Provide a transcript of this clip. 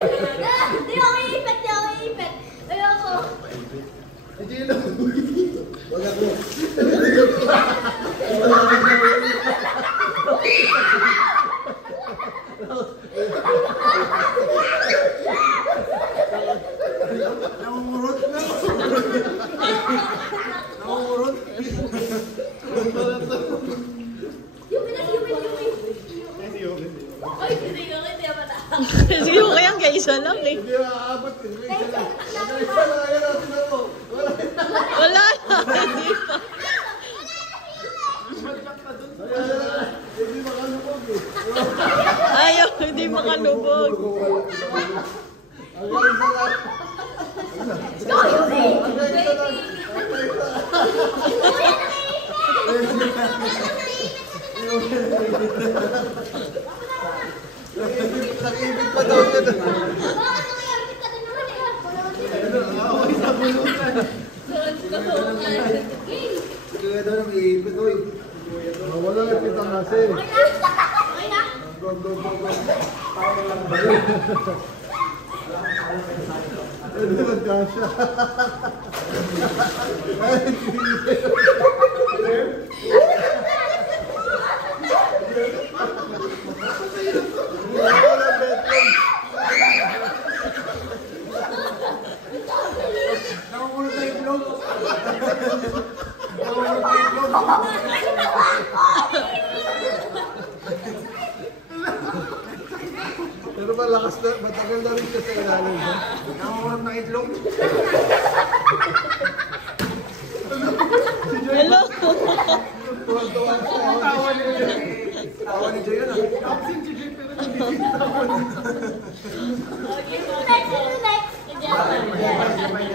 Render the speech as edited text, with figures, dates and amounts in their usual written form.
Hindi ako iipit, hindi ako iipit. Ayoko. Hindi lang. Wag ako. Namumurot na. Namumurot. Yupin. Ay, hindi ko, hindi ako na. Kasi yung kayang kaisa lang eh. Hindi maaabot. Isa lang. Ayan natin ako. Wala na, hindi pa. Hindi makalubog eh. Ayaw, hindi makalubog. Hanggang isa lang. Go, Yupin! Nag-ibig pa daw ka doon. Away sa bulutan. Kaya daw nag-iibig ko eh. Wala na pitang kasi. Okay na? Go, go, go, go. Ano nagkasya? Namumulot na yung vlog. Namumulot na yung vlog. Pero malakas na, matagal na rin siya sa ilalim. Namumulot ng itlog. Hello? Tuwan-tuwa siya. Tawa ni Joy. Tawa ni Joy yan. Absent si Joy pero hindi tawa ni Joy. Next.